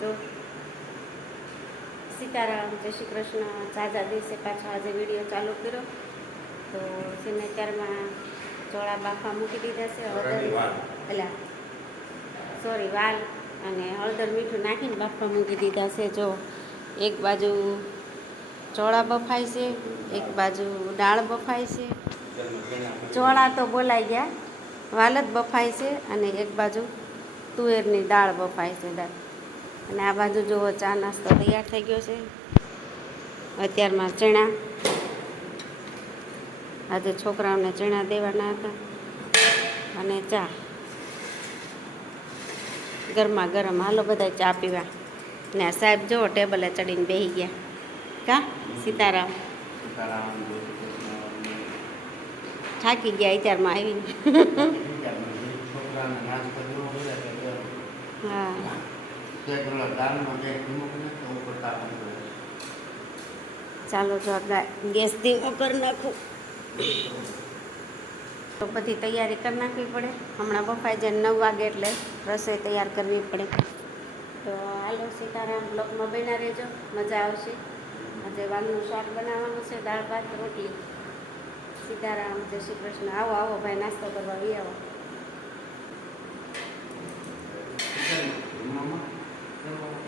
તો સીતારામ જય શ્રી કૃષ્ણ ઝાઝા દિવસે પાછો આજે વીડિયો ચાલુ કર્યો. તો સિનેચરમાં ચોળા બાફા મૂકી દીધા છે હળદર પેલા એટલે સોરી વાલ અને હળદર મીઠું નાખીને બાફા મૂકી દીધા છે. જો એક બાજુ ચોળા બફાય છે એક બાજુ દાળ બફાય છે. ચોળા તો બોલાઈ ગયા વાલ જ બફાય છે અને એક બાજુ તુવેરની દાળ બફાય છે. દાળ અને આ બાજુ જુઓ ચા નાસ્તો તૈયાર થઈ ગયો છે. અત્યારમાં ચણા. આજે છોકરાઓને ચણા દેવાના હતા અને ચા. ગરમા ગરમ હાલો બધા ચા પીવા. ને આ સાહેબ જુઓ ટેબલે ચડીને બેસી ગયા. કા? સીતારામ. થાકી ગયા અત્યારમાં આવીને. હા. તે તો. ચાલો જો આપણે ગેસ ધીમો કરી નાખું. તો બધી તૈયારી કરી નાખવી પડે. હમણાં બફાઈ જાય નવ વાગે એટલે રસોઈ તૈયાર કરવી પડે. તો હાલો સીતારામ બ્લોકમાં બના રહેજો. મજા આવશે. આજે વાલનું શાક બનાવવાનું છે દાળ ભાત રોટલી. સીતારામ જય શ્રી કૃષ્ણ. આવો આવો ભાઈ નાસ્તો કરવા આવી. આવો Thank you.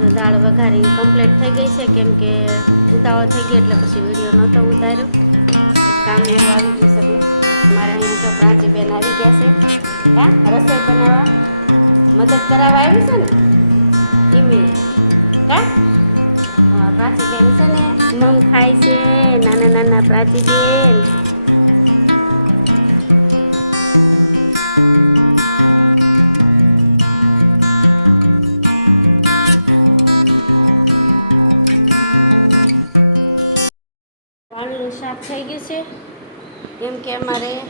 જો દાળ વઘારી કમ્પ્લીટ થઈ ગઈ છે, કેમ કે ઉતાવળ થઈ ગઈ એટલે પછી વીડિયો નહોતો ઉતાર્યો. કામ એવું આવી ગયું શકે મારે અહીંયા જો પ્રાચીબેન આવી ગયા છે. હા, રસોઈ બનાવવા. મદદ કરાવવા આવી છે ને? ઈમી કા પ્રાચીબેન છે ને મમ ખાય છે, નાના નાના પ્રાચીબેન વાળનું શાક થઈ ગયું છે. કેમ કે અમારે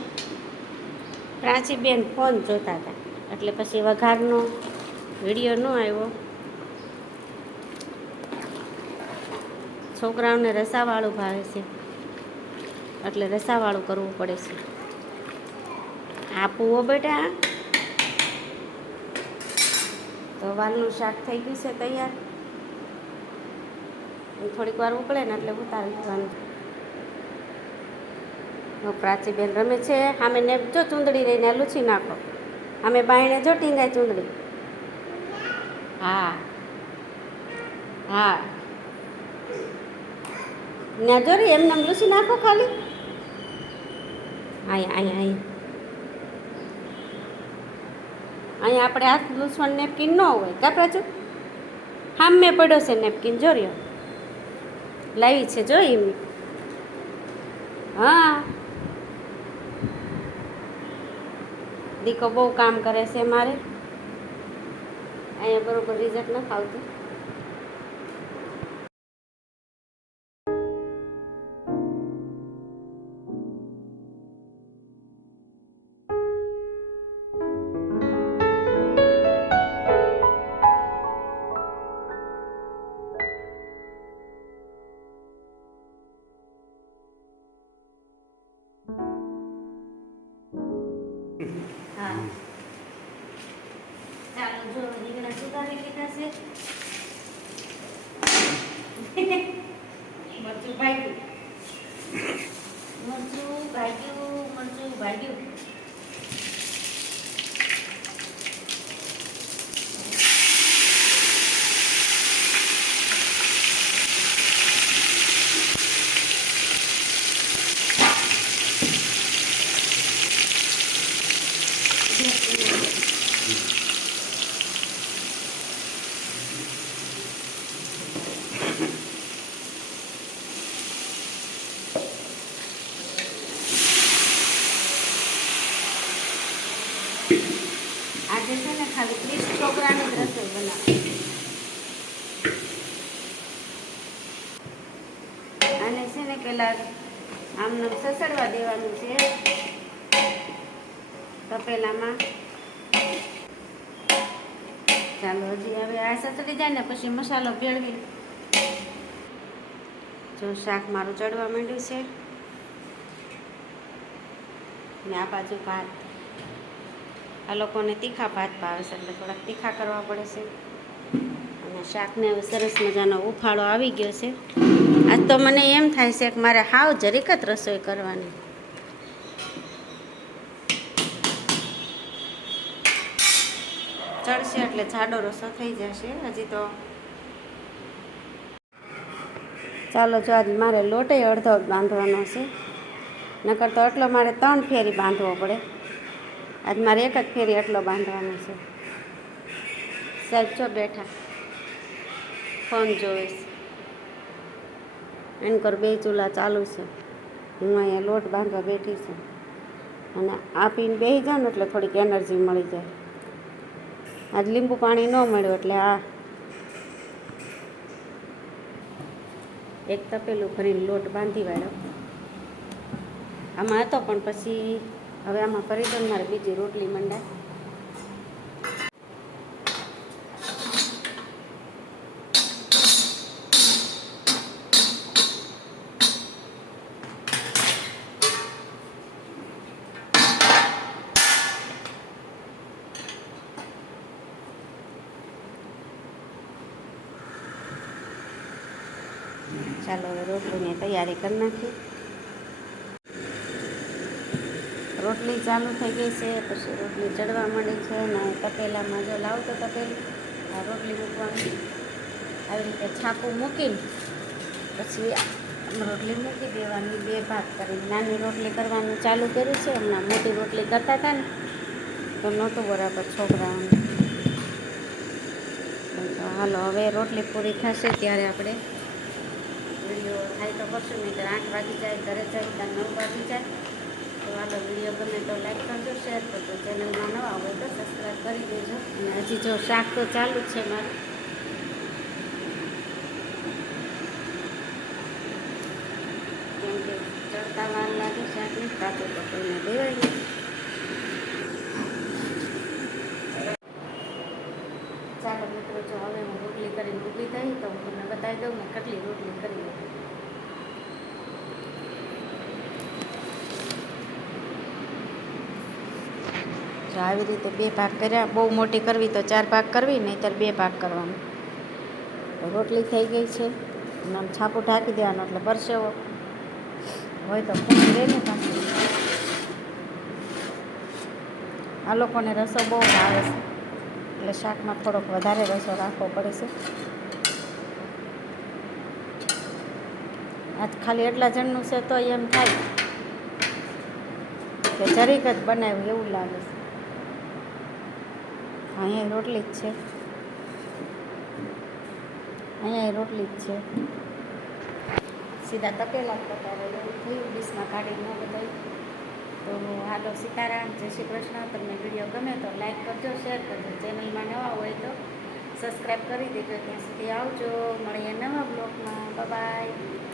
પ્રાચીબેન ફોન જોતા હતા. એટલે પછી વઘારનો વીડિયો ન આવ્યો. છોકરાઓને રસાવાળું ભાવે છે. એટલે રસાવાળું કરવું પડે છે. આપવો બેટા. તો વાલનું શાક થઈ ગયું છે તૈયાર. થોડીક વાર ઉકળે ને એટલે ઉતારી દેવાનું પ્રાચીબેન રમે છે. સામે ને જો ચૂંદડી રહીને લૂછી નાખો. અમે બાયણે જો ટીંગાય ચૂંદડી. હા. હા. ત્યાં જો રે એમને એમ લૂછી નાખો ખાલી. અહીંયા અહીંયા અહીંયા અહીંયા આપણે હાથ લૂછવાનું નેપકિન ન હોય. કા પ્રાચુ? મેં પડ્યો છે નેપકિન જો રહ્યો લાવી છે જો એમ હા. દીકો બહુ કામ કરે છે મારે. અહીંયા બરોબર રિઝલ્ટ નથી આવતું. મરચું ભાગ્યું. મરચું ભાગ્યું મરચું ભાગ્યું. ખાલી ત્રીસ છોકરાની જ રસોઈ બનાવી. અને છે ને પેલા આમને સસડવા દેવાનું છે. તપેલામાં. ચાલો હજી હવે આ સસડી જાય ને પછી મસાલો ભેળવી. જો શાક મારું ચડવા માંડ્યું છે. ને આ બાજુ ભાત. આ લોકોને તીખા ભાત ભાવે છે, એટલે થોડાક તીખા કરવા પડે છે. અને શાકને હવે સરસ મજાનો ઉફાળો આવી ગયો છે. આજ તો મને એમ થાય છે કે મારે હાવ જરીક જ રસોઈ કરવાની. ચડશે એટલે જાડો રસો થઈ જશે. હજી તો ચાલો જો આજ મારે લોટે અડધો બાંધવાનો છે. નકર તો એટલો મારે ત્રણ ફેરી બાંધવો પડે. આજ મારે એક જ ફેરી એટલો બાંધવાનો છે. સાહેબ છો બેઠા. ફોન જોઈશ છે. એન કર બે ચૂલા ચાલુ છે. હું અહીંયા લોટ બાંધવા બેઠી છું. અને આ પીને બેસી જાઉં એટલે થોડીક એનર્જી મળી જાય. આજ લીંબુ પાણી ન મળ્યું એટલે આ એક તપેલું ભરીને લોટ બાંધી વાળ્યો. આમાં હતો પણ પછી હવે આમાં ફરી પણ મારે બીજી રોટલી મંડાય. ચાલો હવે રોટલીની તૈયારી કરી નાખી રોટલી ચાલુ થઈ ગઈ છે, પછી રોટલી ચડવા માંડી છે અને તપેલામાં જો લાવ તો તપેલું. આ રોટલી મૂકવાની. આવી રીતે છાપું મૂકીને પછી રોટલી મૂકી દેવાની, બે ભાગ કરીને. નાની રોટલી કરવાનું ચાલુ કર્યું છે, હમણાં મોટી રોટલી કરતા હતા ને, તો નહોતું બરાબર છોકરાઓને. હાલો, હવે રોટલી પૂરી થશે ત્યારે આપણે વીડિયો થાય તો કરશું, નહીં તો આઠ વાગી જાય, ઘરે જાય ત્યાં નવ વાગી જાય. તો વીડિયો ગમે તો લાઈક કરજો શેર કરજો. ચેનલમાં નવા હોય તો સબસ્ક્રાઈબ કરી દેજો. અને હજી જો શાક તો ચાલુ જ છે મારું. કેમ કે ચડતા વાર લાગે શાકની કાચું તો કોઈને દેવાય ચાલો મિત્રો, જો હવે હું રોટલી કરીને ઊભી થઈ, તો હું તમને બતાવી દઉં મેં કેટલી રોટલી કરી હતી. આવી રીતે બે ભાગ કર્યા. બહુ મોટી કરવી તો ચાર ભાગ કરવી, નહીંતર બે ભાગ કરવાનું. રોટલી થઈ ગઈ છે. અને આમ છાપું ઢાંકી દેવાનું, એટલે પરસેવો હોય તો ફૂટી રહે ને આ લોકોને રસો બહુ ભાવે છે. એટલે શાકમાં થોડોક વધારે રસો રાખવો પડે છે. આજ ખાલી એટલા જણનું છે તો એમ થાય. કે જરીક જ બનાવ્યું એવું લાગે છે. અહીંયા રોટલી જ છે. અહીંયા રોટલી જ છે. સીધા તપેલા જ પતાવે. એવું થયું, ડીશમાં કાઢી ન બધાય તો હાલો સીતારામ, જય શ્રી કૃષ્ણ. તમને વીડિયો ગમે તો લાઈક કરજો, શેર કરજો. ચેનલમાં નવા હોય તો સબસ્ક્રાઈબ કરી દેજો. ત્યાં સુધી આવજો. મળીએ નવા બ્લોગમાં. બાય.